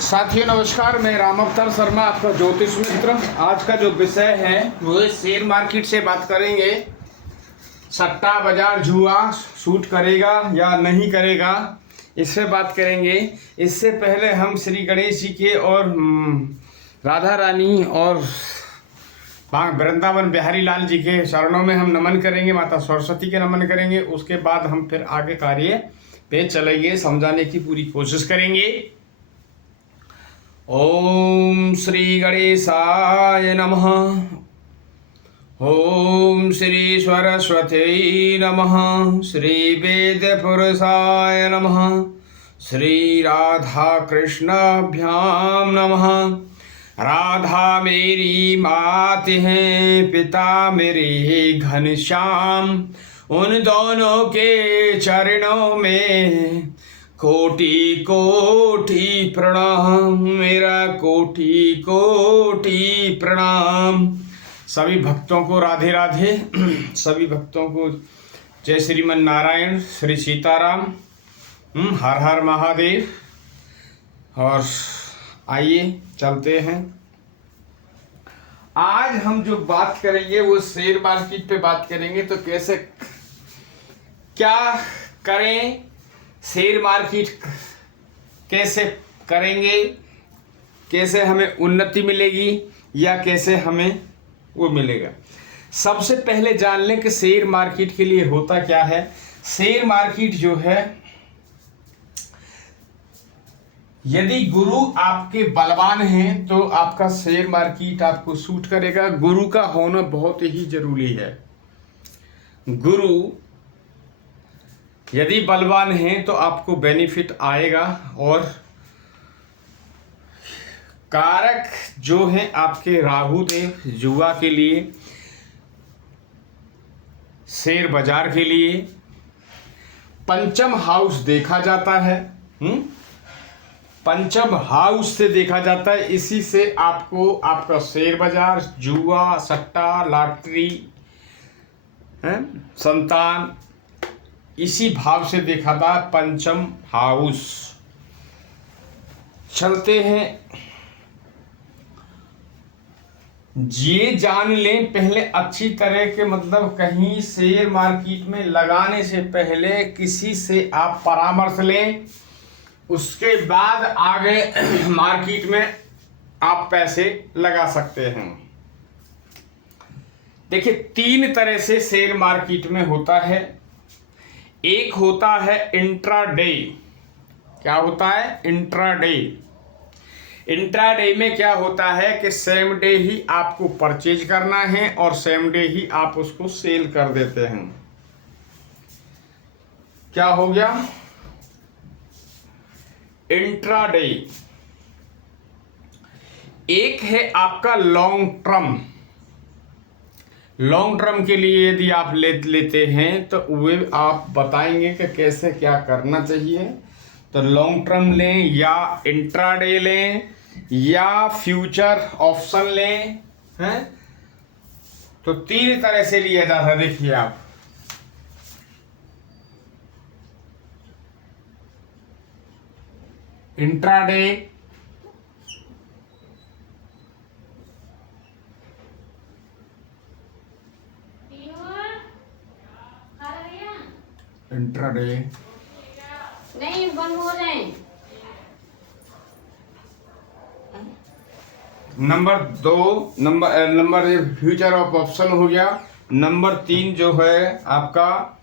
साथियों नमस्कार, मैं राम अवतार शर्मा, आपका ज्योतिष मित्र। आज का जो विषय है वो शेयर मार्केट से बात करेंगे। सट्टा बाजार जुआ सूट करेगा या नहीं करेगा, इससे बात करेंगे। इससे पहले हम श्री गणेश जी के और राधा रानी और वृंदावन बिहारी लाल जी के चरणों में हम नमन करेंगे, माता सरस्वती के नमन करेंगे। उसके बाद हम फिर आगे कार्य पे चलेंगे, समझाने की पूरी कोशिश करेंगे। ओम श्री गणेशाय नमः। ओम श्री सरस्वती नमः। श्री वेद पुरुषाय नमः। श्री राधा कृष्णाभ्याम नमः। राधा मेरी मात हैं, पिता मेरे घनश्याम। उन दोनों के चरणों में कोटि कोटि प्रणाम, मेरा कोटि कोटि प्रणाम। सभी भक्तों को राधे राधे। सभी भक्तों को जय श्रीमन नारायण, श्री सीताराम, हर हर महादेव। और आइए चलते हैं। आज हम जो बात करेंगे वो शेयर मार्केट पे बात करेंगे। तो कैसे क्या करें, शेयर मार्केट कैसे करेंगे, कैसे हमें उन्नति मिलेगी या कैसे हमें वो मिलेगा। सबसे पहले जान लें कि शेयर मार्केट के लिए होता क्या है। शेयर मार्केट जो है, यदि गुरु आपके बलवान हैं तो आपका शेयर मार्केट आपको सूट करेगा। गुरु का होना बहुत ही जरूरी है। गुरु यदि बलवान हैं तो आपको बेनिफिट आएगा। और कारक जो है आपके राहु देव जुआ के लिए, शेयर बाजार के लिए पंचम हाउस देखा जाता है। पंचम हाउस से देखा जाता है। इसी से आपको आपका शेयर बाजार, जुआ, सट्टा, लॉटरी, संतान, इसी भाव से देखा था पंचम हाउस। चलते हैं, ये जान लें पहले अच्छी तरह के, मतलब कहीं शेयर मार्केट में लगाने से पहले किसी से आप परामर्श लें। उसके बाद आगे मार्केट में आप पैसे लगा सकते हैं। देखिए, तीन तरह से शेयर मार्केट में होता है। एक होता है इंट्राडे। क्या होता है? इंट्राडे। इंट्राडे में क्या होता है कि सेम डे ही आपको परचेज करना है और सेम डे ही आप उसको सेल कर देते हैं। क्या हो गया? इंट्राडे। एक है आपका लॉन्ग टर्म। लॉन्ग टर्म के लिए यदि आप लेते हैं तो वे आप बताएंगे कि कैसे क्या करना चाहिए। तो लॉन्ग टर्म लें या इंट्राडे लें या फ्यूचर ऑप्शन लें, हैं? तो तीन तरह से लिया जाता है। देखिए आप, इंट्राडे, इंट्राडे नहीं बंद हो जाए। नंबर दो, नंबर फ्यूचर ऑफ ऑप्शन हो गया। नंबर तीन जो है आपका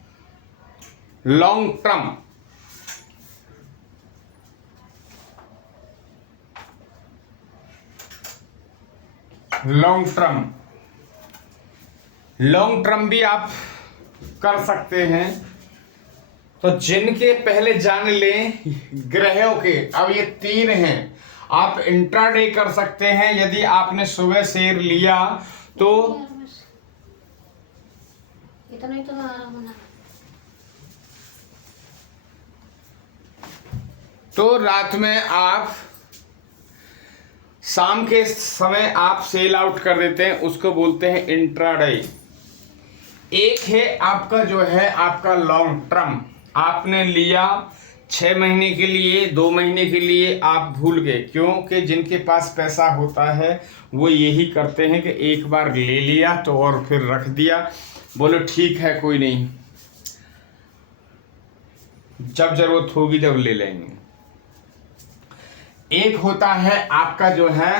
long term. Long term, long term भी आप कर सकते हैं। तो जिनके पहले जान लें ग्रहों के, अब ये तीन हैं। आप इंट्राडे कर सकते हैं। यदि आपने सुबह शेयर लिया तो इतना ही तो आराम होना। तो रात में आप शाम के समय आप सेल आउट कर देते हैं, उसको बोलते हैं इंट्राडे। एक है आपका जो है आपका लॉन्ग टर्म। आपने लिया 6 महीने के लिए, 2 महीने के लिए आप भूल गए। क्योंकि जिनके पास पैसा होता है वो यही करते हैं कि एक बार ले लिया तो और फिर रख दिया, बोलो ठीक है कोई नहीं, जब जरूरत होगी जब ले लेंगे। एक होता है आपका जो है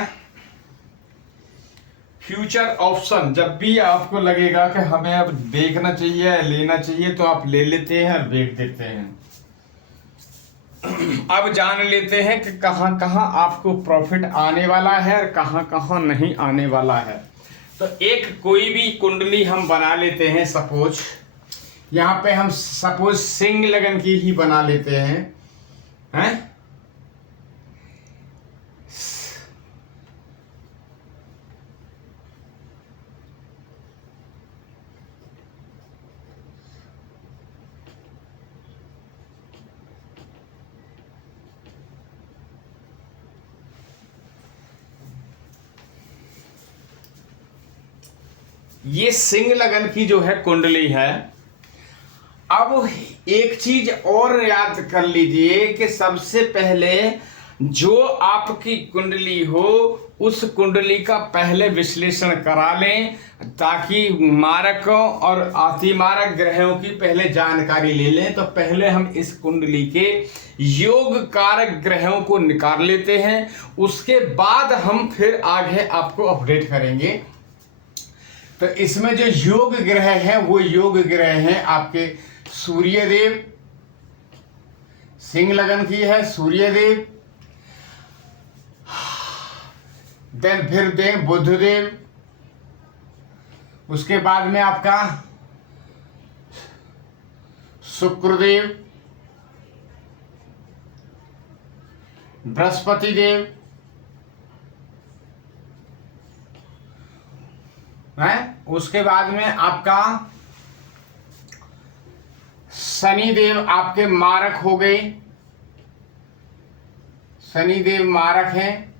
फ्यूचर ऑप्शन। जब भी आपको लगेगा कि हमें अब देखना चाहिए, लेना चाहिए, तो आप ले लेते हैं और बेच देते हैं। अब जान लेते हैं कि कहां कहां आपको प्रॉफिट आने वाला है और कहां कहां नहीं आने वाला है। तो एक कोई भी कुंडली हम बना लेते हैं। सपोज यहाँ पे हम सपोज सिंह लगन की ही बना लेते हैं। ये सिंह लगन की जो है कुंडली है। अब एक चीज और याद कर लीजिए कि सबसे पहले जो आपकी कुंडली हो उस कुंडली का पहले विश्लेषण करा लें, ताकि मारकों और अतिमारक ग्रहों की पहले जानकारी ले लें। तो पहले हम इस कुंडली के योग कारक ग्रहों को निकाल लेते हैं, उसके बाद हम फिर आगे आपको अपडेट करेंगे। तो इसमें जो योग ग्रह है वो योग ग्रह हैं आपके सूर्यदेव, सिंह लगन की है सूर्यदेव, देन फिर देव बुधदेव, उसके बाद में आपका शुक्रदेव, बृहस्पति देव है, उसके बाद में आपका शनि देव आपके मारक हो गए, शनि देव मारक हैं।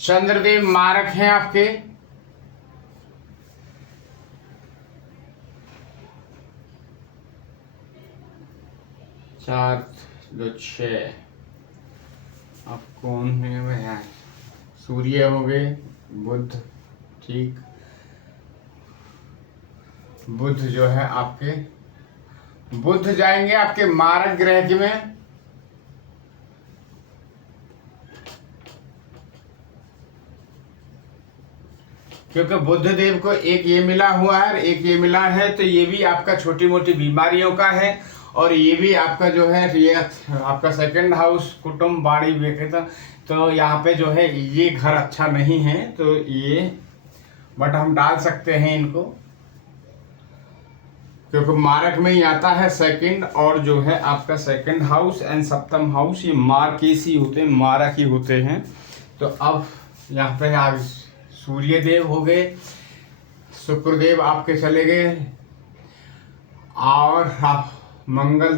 चंद्रदेव मारक हैं आपके, चार दो छः, अब कौन है भैया, सूर्य हो गए, बुध, ठीक, बुध जो है आपके, बुध जाएंगे आपके मारक ग्रह में, क्योंकि बुध देव को एक ये मिला हुआ है, एक ये मिला है, तो ये भी आपका छोटी मोटी बीमारियों का है, और ये भी आपका जो है ये आपका सेकंड हाउस कुटुंब बाड़ी विकेता। तो यहाँ पे जो है ये घर अच्छा नहीं है, तो ये बट हम डाल सकते हैं इनको, क्योंकि मारक में ही आता है सेकंड, और जो है आपका सेकंड हाउस एंड सप्तम हाउस ये मार्केसी होते हैं, मारक ही होते हैं। तो अब यहाँ पे आज सूर्य देव हो गए, शुक्रदेव आपके चले गए, और आप मंगल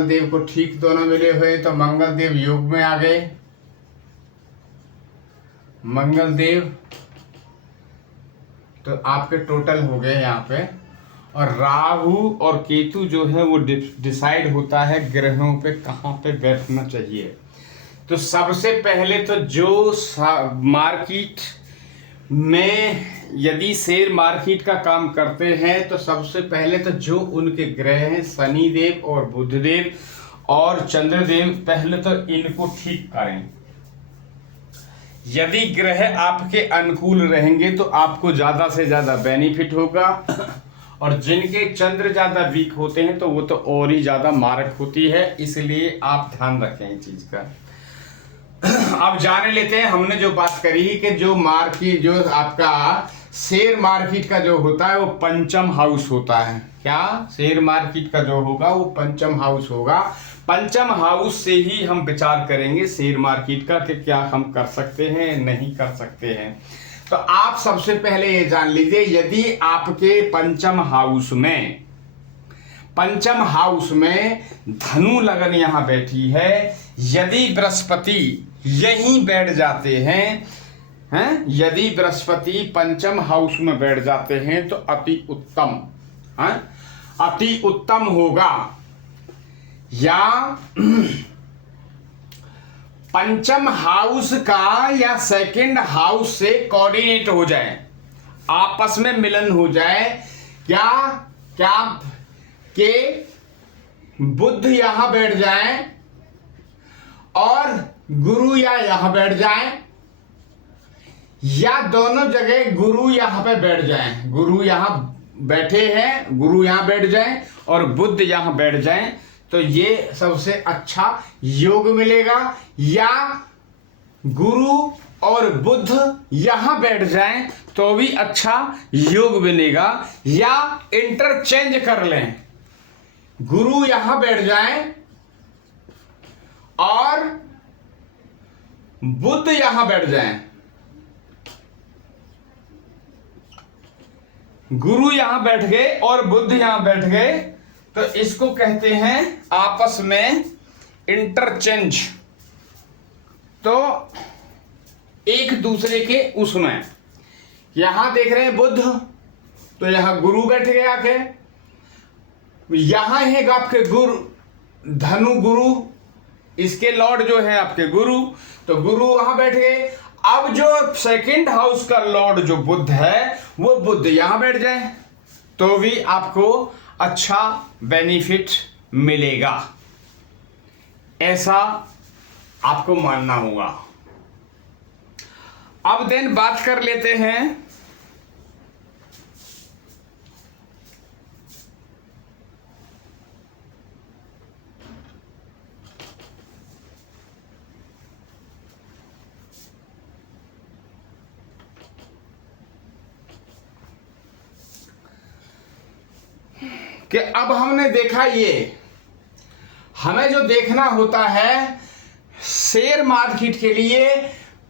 देव को ठीक दोनों मिले हुए, तो मंगल देव योग में आ गए, मंगल देव तो आपके टोटल हो गए यहाँ पे। और राहु और केतु जो है वो डिसाइड होता है ग्रहों पे कहाँ पे बैठना चाहिए। तो सबसे पहले तो जो मार्केट में यदि शेयर मार्केट का काम करते हैं, तो सबसे पहले तो जो उनके ग्रह हैं शनि देव और बुध देव और चंद्रदेव, पहले तो इनको ठीक करें। यदि ग्रह आपके अनुकूल रहेंगे तो आपको ज्यादा से ज्यादा बेनिफिट होगा, और जिनके चंद्र ज्यादा वीक होते हैं तो वो तो और ही ज्यादा मारक होती है, इसलिए आप ध्यान रखें इस चीज का। अब जान लेते हैं, हमने जो बात करी कि जो मार्केट जो आपका शेयर मार्केट का जो होता है वो पंचम हाउस होता है। क्या शेयर मार्केट का जो होगा वो पंचम हाउस होगा। पंचम हाउस से ही हम विचार करेंगे शेयर मार्केट का कि क्या हम कर सकते हैं नहीं कर सकते हैं। तो आप सबसे पहले ये जान लीजिए, यदि आपके पंचम हाउस में धनु लगन यहां बैठी है, यदि बृहस्पति यहीं बैठ जाते हैं हैं, यदि बृहस्पति पंचम हाउस में बैठ जाते हैं तो अति उत्तम, हैं, अति उत्तम होगा। या पंचम हाउस का या सेकंड हाउस से कोऑर्डिनेट हो जाए, आपस में मिलन हो जाए। क्या क्या के बुध यहां बैठ जाए और गुरु या यहां बैठ जाए, या दोनों जगह गुरु यहां पे बैठ जाए, गुरु यहां बैठे हैं, गुरु यहां बैठ जाए और बुध यहां बैठ जाए, तो ये सबसे अच्छा योग मिलेगा। या गुरु और बुध यहां बैठ जाएं तो भी अच्छा योग बनेगा। या इंटरचेंज कर लें, गुरु यहां बैठ जाएं और बुध यहां बैठ जाएं, गुरु यहां बैठ गए और बुध यहां बैठ गए, तो इसको कहते हैं आपस में इंटरचेंज। तो एक दूसरे के उसमें यहां देख रहे हैं बुध, तो यहां गुरु बैठ गए आके, यहां है आपके गुरु धनु गुरु, इसके लॉर्ड जो है आपके गुरु, तो गुरु वहां बैठ गए। अब जो सेकंड हाउस का लॉर्ड जो बुध है वो बुध यहां बैठ जाए तो भी आपको अच्छा बेनिफिट मिलेगा, ऐसा आपको मानना होगा। अब देन बात कर लेते हैं कि अब हमने देखा, ये हमें जो देखना होता है शेयर मार्केट के लिए,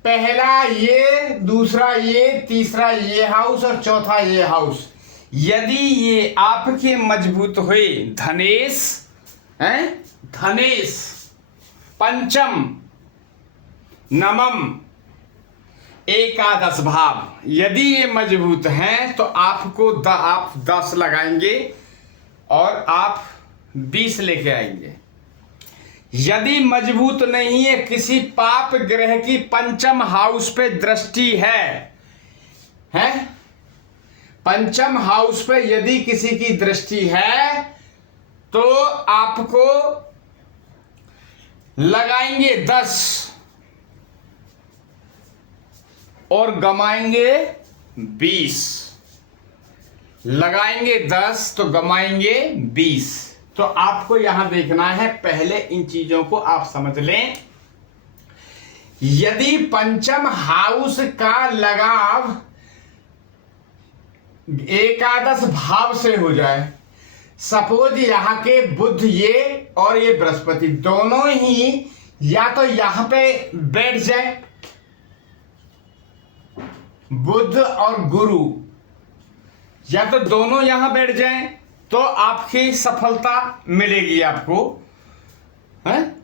पहला ये, दूसरा ये, तीसरा ये हाउस और चौथा ये हाउस, यदि ये आपके मजबूत हुए, धनेश हैं, धनेश पंचम नवम एकादश भाव, यदि ये मजबूत हैं तो आपको आप 10 लगाएंगे और आप 20 लेके आएंगे। यदि मजबूत नहीं है, किसी पाप ग्रह की पंचम हाउस पे दृष्टि है, पंचम हाउस पे यदि किसी की दृष्टि है तो आपको लगाएंगे 10 और गमाएंगे 20, लगाएंगे 10 तो गमाएंगे 20। तो आपको यहां देखना है, पहले इन चीजों को आप समझ लें। यदि पंचम हाउस का लगाव एकादश भाव से हो जाए, सपोज यहां के बुध ये और ये बृहस्पति दोनों ही या तो यहां पे बैठ जाए, बुध और गुरु या तो दोनों यहां बैठ जाएं, तो आपकी सफलता मिलेगी आपको, है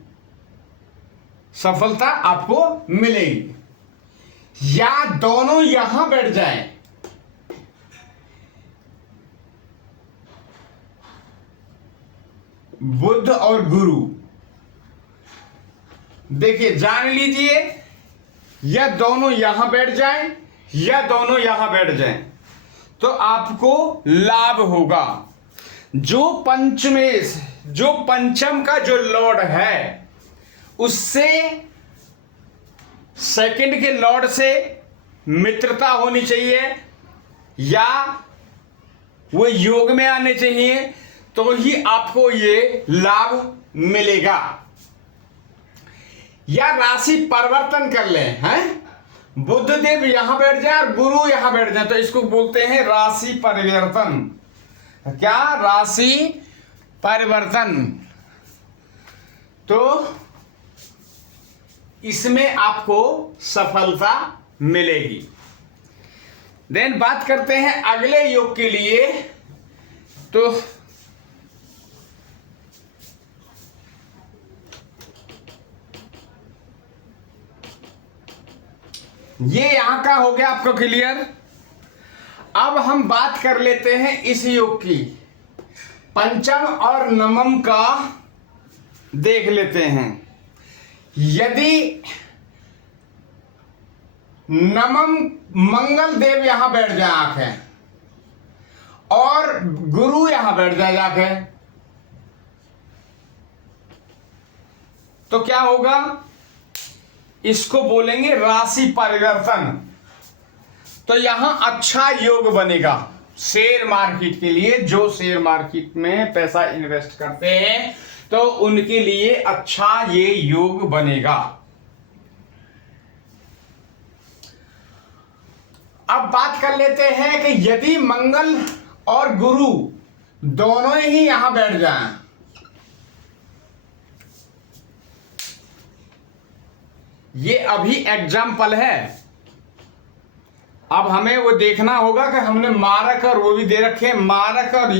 सफलता आपको मिलेगी। या दोनों यहां बैठ जाएं, बुध और गुरु, देखिए जान लीजिए, या दोनों यहां बैठ जाएं या दोनों यहां बैठ जाएं तो आपको लाभ होगा। जो पंचमेश, जो पंचम का जो लॉर्ड है उससे, सेकंड के लॉर्ड से मित्रता होनी चाहिए या वो योग में आने चाहिए, तो ही आपको ये लाभ मिलेगा। या राशि परिवर्तन कर लें, हैं, बुध देव यहां बैठ जाए और गुरु यहां बैठ जाए, तो इसको बोलते हैं राशि परिवर्तन। क्या? राशि परिवर्तन। तो इसमें आपको सफलता मिलेगी। देन बात करते हैं अगले योग के लिए। तो ये यहां का हो गया आपको क्लियर। अब हम बात कर लेते हैं इस योग की, पंचम और नवम का देख लेते हैं। यदि नवम मंगल देव यहां बैठ जाए आके और गुरु यहां बैठ जाए जाके, तो क्या होगा? इसको बोलेंगे राशि परिवर्तन। तो यहां अच्छा योग बनेगा शेयर मार्केट के लिए। जो शेयर मार्केट में पैसा इन्वेस्ट करते हैं तो उनके लिए अच्छा ये योग बनेगा। अब बात कर लेते हैं कि यदि मंगल और गुरु दोनों ही यहां बैठ जाएं, ये अभी एग्जाम्पल है। अब हमें वो देखना होगा कि हमने मारक और वो भी दे रखे, मारक और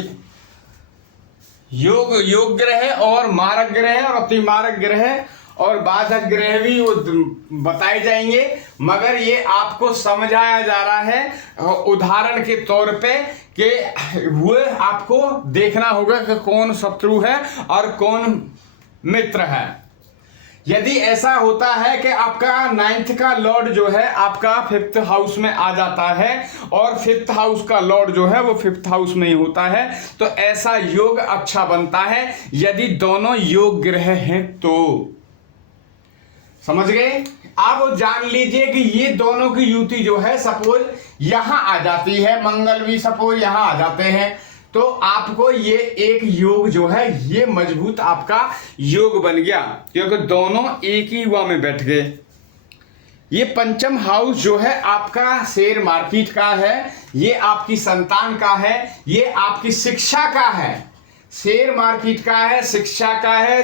योग ग्रह और मारक ग्रह और अतिमारक ग्रह और बाधक ग्रह भी वो बताए जाएंगे, मगर ये आपको समझाया जा रहा है उदाहरण के तौर पे कि वो आपको देखना होगा कि कौन शत्रु है और कौन मित्र है। यदि ऐसा होता है कि आपका 9th का लॉर्ड जो है आपका 5th हाउस में आ जाता है और 5th हाउस का लॉर्ड जो है वो 5th हाउस में ही होता है, तो ऐसा योग अच्छा बनता है यदि दोनों योग ग्रह हैं तो। समझ गए? अब जान लीजिए कि ये दोनों की युति जो है सपोज यहां आ जाती है, मंगल भी सपोज यहां आ जाते हैं, तो आपको ये एक योग जो है ये मजबूत आपका योग बन गया, क्योंकि दोनों एक ही युवा में बैठ गए। ये पंचम हाउस जो है आपका शेयर मार्केट का है, ये आपकी संतान का है, ये आपकी शिक्षा का है। शेयर मार्केट का है, शिक्षा का है,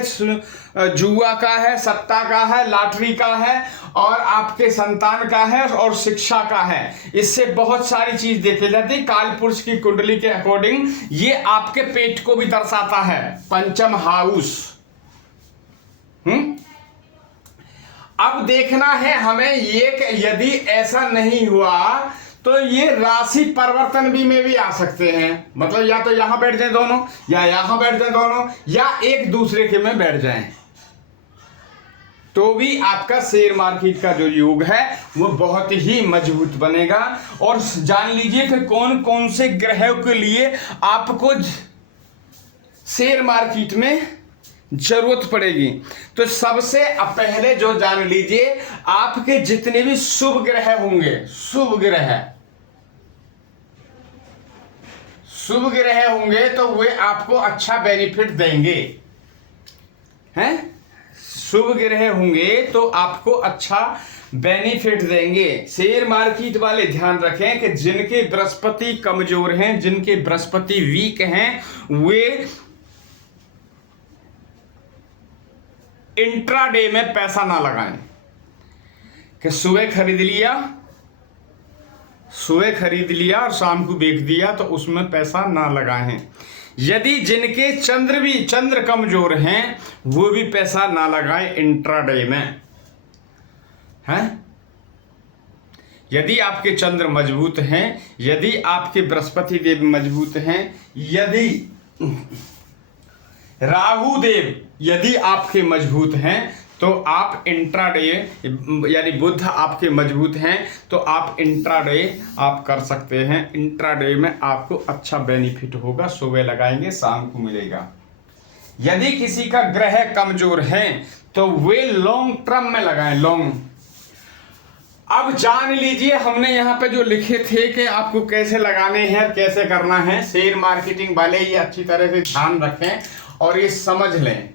जुआ का है, सट्टा का है, लॉटरी का है और आपके संतान का है और शिक्षा का है। इससे बहुत सारी चीज देखी जाती है। काल पुरुष की कुंडली के अकॉर्डिंग ये आपके पेट को भी दर्शाता है पंचम हाउस। अब देखना है हमें ये कि यदि ऐसा नहीं हुआ तो ये राशि परिवर्तन भी में भी आ सकते हैं। मतलब या तो यहां बैठ जाए दोनों, या यहां बैठ जाए दोनों, या एक दूसरे के में बैठ जाएं, तो भी आपका शेयर मार्केट का जो योग है वो बहुत ही मजबूत बनेगा। और जान लीजिए कि कौन कौन से ग्रहों के लिए आपको शेयर मार्केट में जरूरत पड़ेगी। तो सबसे पहले जो जान लीजिए, आपके जितने भी शुभ ग्रह होंगे, शुभ ग्रह होंगे तो वे आपको अच्छा बेनिफिट देंगे, हैं? शुभ ग्रह होंगे तो आपको अच्छा बेनिफिट देंगे। शेयर मार्केट वाले ध्यान रखें कि जिनके बृहस्पति कमजोर हैं, जिनके बृहस्पति वीक हैं, वे इंट्राडे में पैसा ना लगाएं कि सुबह खरीद लिया और शाम को बेच दिया, तो उसमें पैसा ना लगाएं। यदि जिनके चंद्र कमजोर हैं वो भी पैसा ना लगाएं इंट्राडे में, हैं? यदि आपके चंद्र मजबूत हैं, यदि आपके बृहस्पति देव मजबूत हैं, यदि राहु देव यदि आपके मजबूत हैं, तो आप इंट्राडे यानी बुध आपके मजबूत हैं तो आप इंट्राडे आप कर सकते हैं। इंट्राडे में आपको अच्छा बेनिफिट होगा, सुबह लगाएंगे शाम को मिलेगा। यदि किसी का ग्रह कमजोर है तो वे लॉन्ग टर्म में लगाएं, लॉन्ग। अब जान लीजिए हमने यहाँ पे जो लिखे थे कि आपको कैसे लगाने हैं, कैसे करना है। शेयर मार्केटिंग वाले ये अच्छी तरह से ध्यान रखें और ये समझ लें।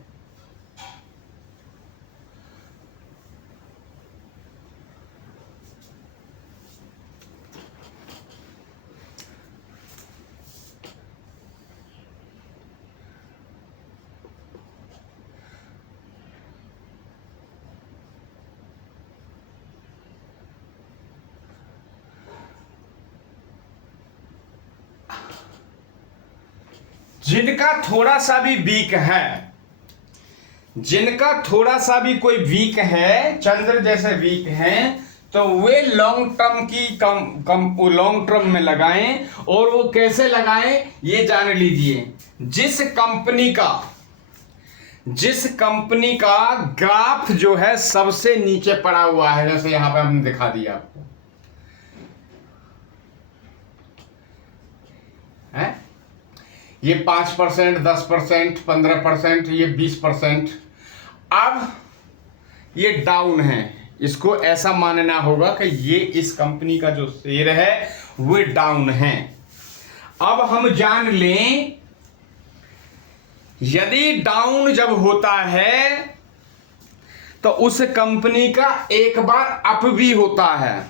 जिनका थोड़ा सा भी वीक है, जिनका थोड़ा सा भी कोई वीक है, चंद्र जैसे वीक हैं, तो वे लॉन्ग टर्म की लॉन्ग टर्म में लगाएं। और वो कैसे लगाएं ये जान लीजिए। जिस कंपनी का ग्राफ जो है सबसे नीचे पड़ा हुआ है, जैसे यहां पे हमने दिखा दिया आपको है, ये 5%, 10%, 15%, ये 20%। अब ये डाउन है, इसको ऐसा मानना होगा कि ये इस कंपनी का जो शेयर है वो डाउन है। अब हम जान लें, यदि डाउन जब होता है तो उस कंपनी का एक बार अप भी होता है।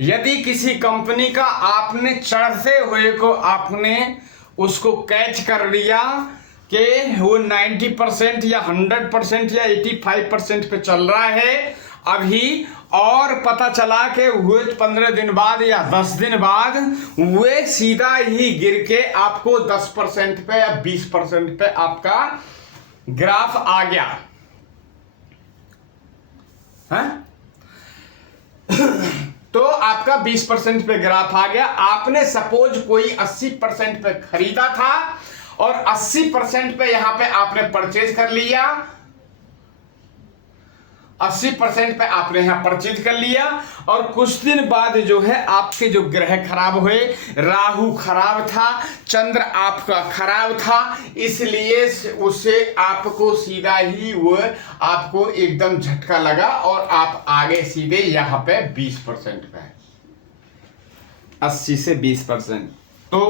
यदि किसी कंपनी का आपने चढ़ते हुए को आपने उसको कैच कर लिया कि वो 90% या 100% या 85% पे चल रहा है अभी, और पता चला कि वो 15 दिन बाद या 10 दिन बाद वे सीधा ही गिर के आपको 10% पे या 20% पे आपका ग्राफ आ गया है? तो आपका 20% पे ग्राफ आ गया। आपने सपोज कोई 80% पे खरीदा था और 80% पे यहां पे आपने परचेज कर लिया, 80% पे आपने यहां परचेज कर लिया, और कुछ दिन बाद जो है आपके जो ग्रह खराब हुए, राहु खराब था, चंद्र आपका खराब था, इसलिए उसे आपको सीधा ही वो आपको एकदम झटका लगा और आप आगे सीधे यहां पे 20% पे, 80 से 20%। तो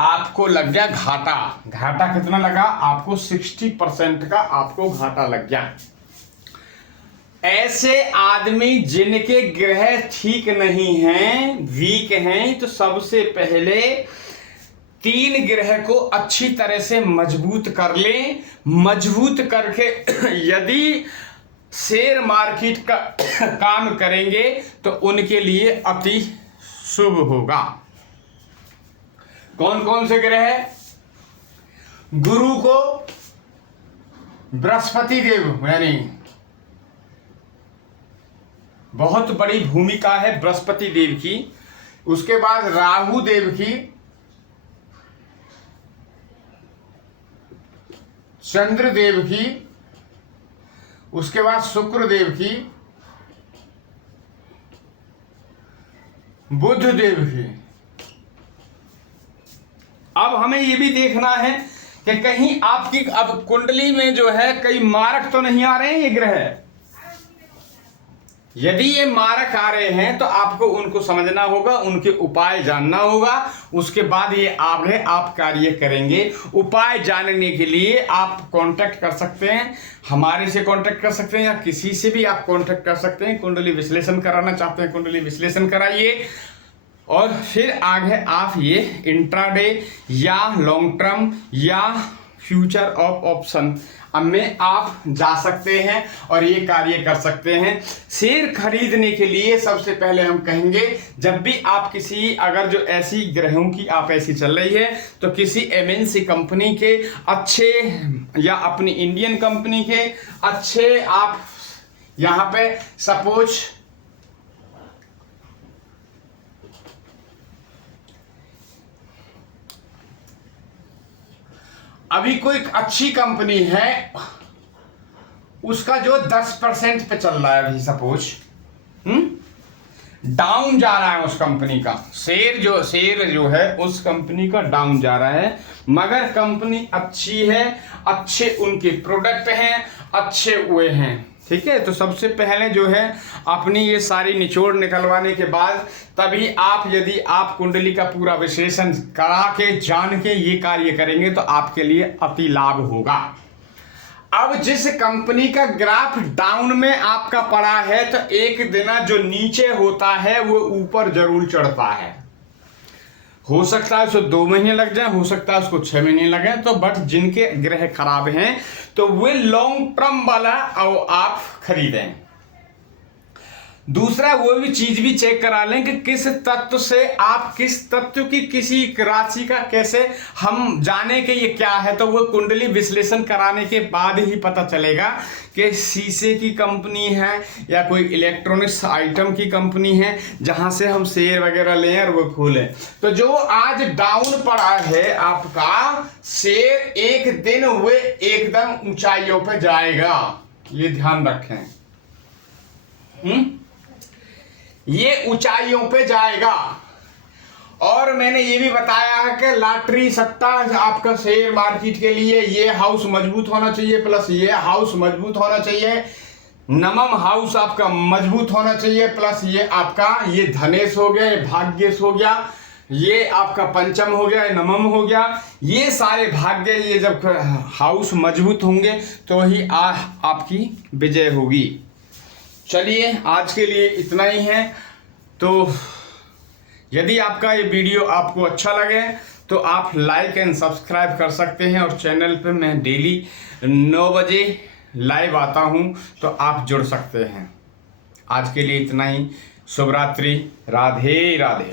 आपको लग गया घाटा। घाटा कितना लगा आपको? 60% का आपको घाटा लग गया। ऐसे आदमी जिनके ग्रह ठीक नहीं हैं, वीक हैं, तो सबसे पहले 3 ग्रह को अच्छी तरह से मजबूत कर लें। मजबूत करके यदि शेयर मार्केट का काम करेंगे तो उनके लिए अति शुभ होगा। कौन कौन से ग्रह? गुरु को बृहस्पति देव, यानी बहुत बड़ी भूमिका है बृहस्पति देव की। उसके बाद राहु देव की, चंद्र देव की, उसके बाद शुक्र देव की, बुध देव की। अब हमें यह भी देखना है कि कहीं आपकी अब कुंडली में जो है कई मारक तो नहीं आ रहे हैं ये ग्रह। यदि ये मारक आ रहे हैं तो आपको उनको समझना होगा, उनके उपाय जानना होगा, उसके बाद ये आगे आप कार्य करेंगे। उपाय जानने के लिए आप कांटेक्ट कर सकते हैं, हमारे से कांटेक्ट कर सकते हैं या किसी से भी आप कांटेक्ट कर सकते हैं। कुंडली विश्लेषण कराना चाहते हैं, कुंडली विश्लेषण कराइए, और फिर आगे आप ये इंट्राडे या लॉन्ग टर्म या फ्यूचर ऑफ ऑप्शन में आप जा सकते हैं और ये कार्य कर सकते हैं। शेयर खरीदने के लिए सबसे पहले हम कहेंगे, जब भी आप किसी, अगर जो ऐसी ग्रहों की आप ऐसी चल रही है, तो किसी एमएनसी कंपनी के अच्छे या अपनी इंडियन कंपनी के अच्छे, आप यहाँ पे सपोज अभी कोई अच्छी कंपनी है, उसका जो 10% पे चल रहा है अभी सपोज, डाउन जा रहा है उस कंपनी का शेयर जो है उस कंपनी का डाउन जा रहा है, मगर कंपनी अच्छी है, अच्छे उनके प्रोडक्ट हैं, अच्छे हुए हैं, ठीक है। तो सबसे पहले जो है अपनी ये सारी निचोड़ निकलवाने के बाद तभी आप, यदि आप कुंडली का पूरा विश्लेषण करा के जान के ये कार्य करेंगे तो आपके लिए अति लाभ होगा। अब जिस कंपनी का ग्राफ डाउन में आपका पड़ा है, तो एक दिन जो नीचे होता है वो ऊपर जरूर चढ़ता है। हो सकता है उसको 2 महीने लग जाए, हो सकता है उसको 6 महीने लगे, तो बट जिनके ग्रह खराब हैं तो वे लॉन्ग टर्म वाला आप खरीदें। दूसरा वो भी चीज भी चेक करा लें कि किस तत्व से आप किस तत्व की किसी राशि का कैसे हम जाने कि ये क्या है, तो वो कुंडली विश्लेषण कराने के बाद ही पता चलेगा कि शीशे की कंपनी है या कोई इलेक्ट्रॉनिक्स आइटम की कंपनी है जहां से हम शेयर वगैरह लें और वो खोलें। तो जो आज डाउन पड़ा है आपका शेयर, एक दिन वो एकदम ऊंचाइयों पे जाएगा, ये ध्यान रखें। ये ऊंचाइयों पे जाएगा। और मैंने ये भी बताया है कि लॉटरी सट्टा आपका शेयर मार्केट के लिए ये हाउस मजबूत होना चाहिए, प्लस ये हाउस मजबूत होना चाहिए, नवम हाउस आपका मजबूत होना चाहिए, प्लस ये आपका ये धनेश हो गया, ये भाग्येश हो गया, ये आपका पंचम हो गया, नवम हो गया। ये सारे भाग्य ये जब हाउस मजबूत होंगे तो ही आपकी विजय होगी। चलिए आज के लिए इतना ही है। तो यदि आपका ये वीडियो आपको अच्छा लगे तो आप लाइक एंड सब्सक्राइब कर सकते हैं, और चैनल पे मैं डेली 9 बजे लाइव आता हूं तो आप जुड़ सकते हैं। आज के लिए इतना ही। शुभ रात्रि। राधे राधे।